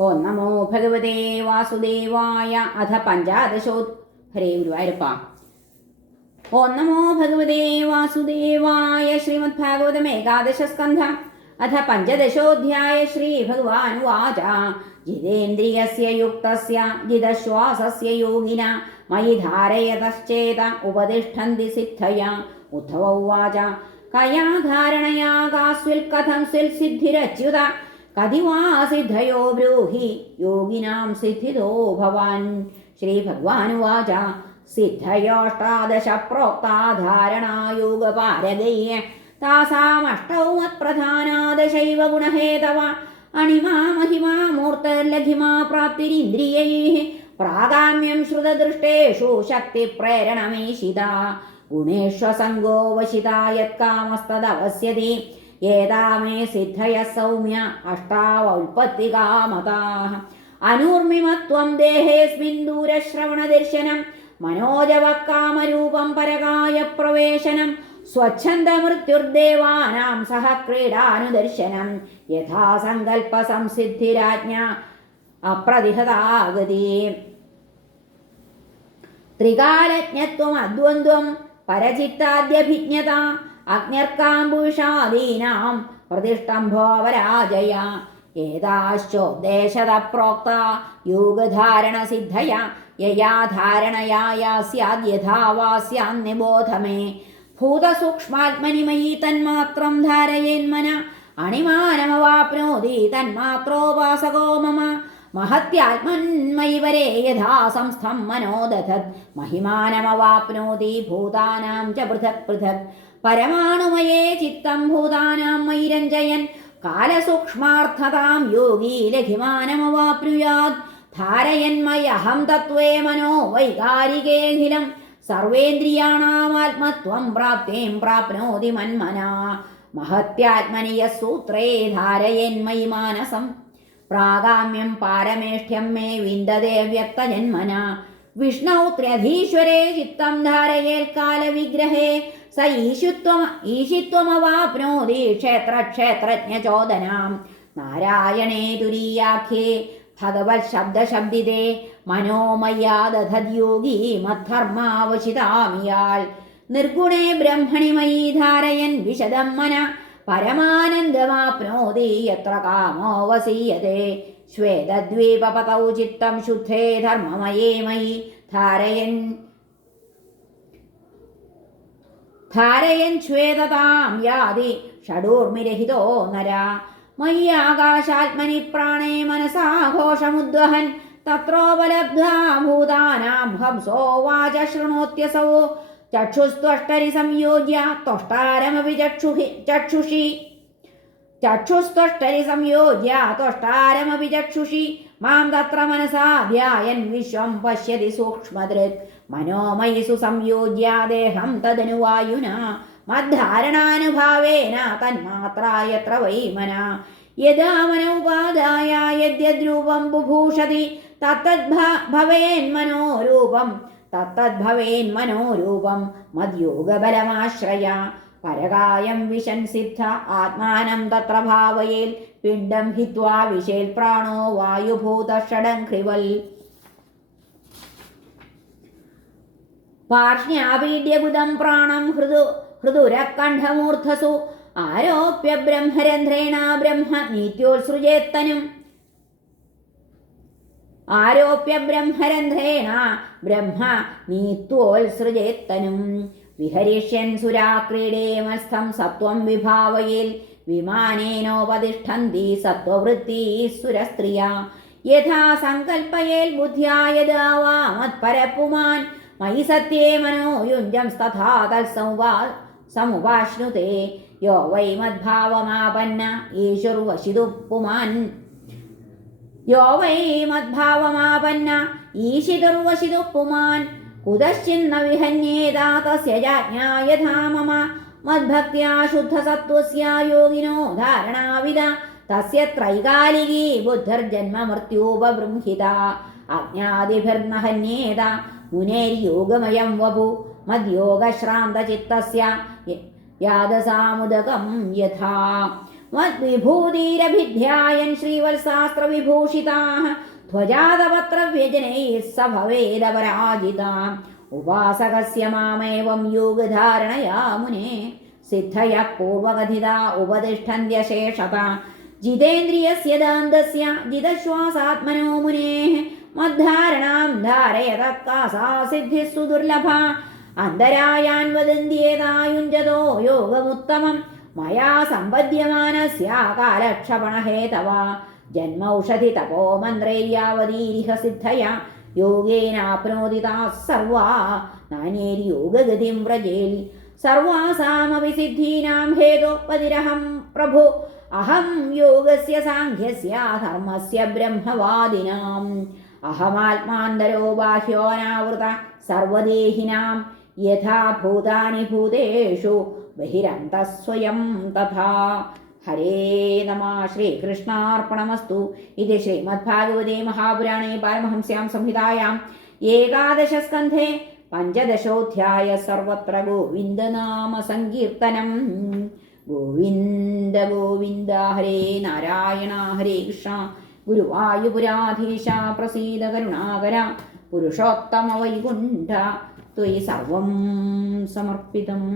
ഓം നമോ ഭഗവതേ വാസുദേവായ. അഥ ഹരേ ഗുരുവായൂരപ്പ. ഓം നമോ ഭഗവതേ വാസുദേവായ. ശ്രീമദ് ഭാഗവതം ഏകാദശ സ്കന്ധം അഥ പഞ്ചദശോധ്യായ. ശ്രീ ഭഗവാനുവാച. ജിതേന്ദ്രിയസ്യ യുക്തസ്യ ജിതശ്വാസസ്യ യോഗിന മയി ധാരയതശ്ചേത ഉപതിഷ്ഠന്തി സിദ്ധയ. ഉദ്ധവ ഉവാച. കയാ ധാരണയാ കാസ്വിൽ കഥം സ്വിൽ സിദ്ധിരച്യുത കതിവാ സിദ്ധയോ ബ്രൂഹി യോഗിനാം സിദ്ധിതോ ഭവാൻ. ശ്രീ ഭഗവാനുവാച. സിദ്ധയോഷ്ടാദശ പ്രോക്താ ധാരണായോഗപാരഗൈഃ താസാമഷ്ടൗ മത്പ്രധാനാ ദശൈവ ഗുണഹേതവ അണിമാ മഹിമാ മൂർത്തർലഘിമാ പ്രാപ്തിരിന്ദ്രിയൈഃ പ്രാഗാമ്യം ശ്രുതദൃഷ്ടേഷു ശക്തിപ്രേരണമീശിതാ ഗുണേഷ്വസംഗോ വശിതാ യത്കാമസ്തദവസ്യതി ഏതാമേ സിദ്ധയ സൗമ്യ അഷ്ടാവൽപത്തികാമതാഃ. അനൂർമിമത്വം ദേഹേസ്മിൻ ദൂരശ്രവണദർശനം മനോജവകാമരൂപം പരകായ പ്രവേശനം സ്വച്ഛന്ദമൃത്യുർദേവാനാം സഹ ക്രീഡാനുദർശനം യഥാ സങ്കൽപ്പ സംസിദ്ധിരാജ്ഞ അപ്രതിഹതാഗതി. ത്രികാലജ്ഞത്വം അദ്വന്ദ്വം പരചിത്താദ്യഭിജ്ഞത അഗ്ന്യർക്കാംബുഷാദീനാം പ്രതിഷ്ഠംഭോപരാജയ. ഏതാശ്ചോദ്ദേശത പ്രോക്ത യോഗധാരണ സിദ്ധയ യയാ ധാരണയായ സ്യാദ്യഥാ വാ സ്യാന്നിബോധമേ. ഭൂതസൂക്ഷ്മാത്മനി മയി തന്മാത്രം ധാരയേന്മന അണിമാനമവാപ്നോതി തന്മാത്രോപാസകോ മമ. മഹത്യാത്മന്മയി വരേ യഥാ സംസ്ഥം മനോദധത് മഹിമാനമവാപ്നോതി ഭൂതാനാം ച പൃഥക് പൃഥക്. പരമാണുമയേ ചിത്തം ഭൂതാനാം മയി രഞ്ജയൻ കാലസൂക്ഷ്മാർത്ഥതാം യോഗീ ലഘിമാനമവാപ്നുയാത്. ധാരയന്മയഹം തത്വേ മനോ വൈകാരികേഖിലം സർവേന്ദ്രിയാണാമാത്മത്വം പ്രാപ്തിം പ്രാപ്നോതി മന്മനാ. മഹത്യാത്മനി യസൂത്രേ ധാരയന്മയി മാനസം പ്രാഗാമ്യം പാരമേഷ്ഠ്യം മേ വിന്ദതേ വ്യക്തജന്മന. വിഷ്ണൗ ത്രയധീശ്വരേ ചിത്തം ധാരയേൽ കാലവിഗ്രഹേ സ ഈശിത്വമവാപ്നോതി ക്ഷേത്രജ്ഞചോദനാം. നാരായണേ തുരീയാഖ്യേ ഭഗവത് ശബ്ദശബ്ദിതേ മനോമയ്യാദധദ്യോഗി മദ്ധർമാവശിതാമിയാൾ. നിർഗുണേ ബ്രഹ്മണി മയി ധാരയൻ വിശദം മന പരമാനന്ദമാപ്നോതി യത്ര കാമോ വസീയതേ. ശ്വേതദ്വീപപതൗ ചിത്തം ശുദ്ധേ ധർമ്മമയേ മയി ധാരയൻ ശ്വേതതാം യാതി ഷഡൂർമിരഹിതോ നര. മയി ആകാശാത്മനി പ്രാണേ മനസാ ഘോഷമുദ്വഹൻ തത്രോപലബ്ധാ ഭൂതാനാം ഹംസോ വാച ശൃണോത്യസൗ. ചക്ഷുസ്ത്വഷ്ടരി സംയോജ്യ ത്വഷ്ടാരമപി ചക്ഷുഷി മാം തത്ര മനസാ ധ്യായൻ വിശ്വം പശ്യതി സൂക്ഷ്മദൃക്. മനോമയിസു സംയോജ്യ ദേഹം തദനുവായുന മദ്ധാരണാനുഭാവേന തന്മാത്രായത്ര വൈ മന. യദാ മനോപാദായ യദ്യദ്രൂപം ബുഭൂഷതി തത്തദ്ഭവേന്മനോരൂപം മദ്യോഗബലമാശ്രയ. പരകായം വിശൻ സിദ്ധ ആത്മാനം തത്ര ഭാവയേൽ പിണ്ഡം ഹിത്വാ വിശേൽ പ്രാണോ വായുഭൂത ഷഡംഘ്രിവൽ. പാർഷ്ണ്യാപീഡ്യഗുദം പ്രാണം ഹൃദുരകണ്ഠമൂർധസു ആരോപ്യ ബ്രഹ്മരന്ധ്രേണ ബ്രഹ്മ നീത്യോത്സൃജേത്തനും. വിഹരിഷ്യൻ സുരാക്രീഡേ മത്സ്ഥം സത്വം വിഭാവയേൽ വിമാനേനോപതിഷ്ഠന്തി സത്വവൃത്തീസുരസ്ത്രിയ. യഥാ സങ്കൽപ്പയേൽ ബുദ്ധ്യാ യഥാ വാ മത്പരപുമാൻ മയി സത്യേ മനോയുഞ്ജം തഥാ തത്സമുപാശ്നുതേ. യോ വൈ മദ്ഭാവമാപന്ന ഈശിതുർവശിതുപുമാൻ കുതശ്ചിന്ന വിഹന്യേതാ തസ്യ ജാജ്ഞാ യഥാ മമ. മദ്ഭക്ത്യാ ശുദ്ധസത്വസ്യ യോഗിനോ ധാരണാവിദ തസ്യ ത്രൈകാലികീ ബുദ്ധിർജന്മമൃത്യൂപബൃംഹിത. അജ്ഞാദിഭിർന ഹന്യേത മുനേര്യോഗമയം വപു മദ്യോഗശ്രാന്തചിത്തസ്യ യാദസാമുദകം യഥാ. വദ്വിഭൂതിരഭിധ്യായൻ ശ്രീവത്സാസ്ത്രവിഭൂഷിതാഃ ധ്വജാതപത്രവ്യജനൈः स भवेदपराजिताः उपासकस्य मामेवं योगधारणया मुने सिद्धयः पूर्वकथिता उपतिष्ठन्त्यशेषता जितेन्द्रियस्य दान्तस्य जितश्वासात्मनो मुनेः मद्धारणां धारयतः सा सिद्धिः सुदुर्लभा अन्तरायान् वदन्त्येतायुञ्जतो योगमुत्तमं मया सम्पद्यमानस्य कालक्षपणहेतवा जन्मौषधि तपो मन्त्रे यावदीरिह सिद्धया योगेनाप्नोति ताः सर्वा नान्यैर्योगगतिं व्रजेत् सर्वासामपि सिद्धीनां हेतोपतिरहं प्रभो अहं योगस्य साङ्ख्यस्य धर्मस्य ब्रह्मवादिनाम् अहमात्मान्तरो बाह्यो नावृत सर्वदेहिनां यथा भूतानि भूतेषु बहिरन्तः स्वयं तथा हरे नमः श्रीकृष्णार्पणमस्तु इति श्रीमद्भागवते महापुराणे पारमहंस्यां संहितायाम् 11 स्कन्धे 15 सर्वत्र गोविन्दनाम सङ्कीर्तनम् गोविन्द गोविन्द हरे नारायण हरे कृष्ण गुरुवायुपुराधीश प्रसीद करुणाकर पुरुषोत्तम वैकुण्ठ त्वयि सर्वं समर्पितम्।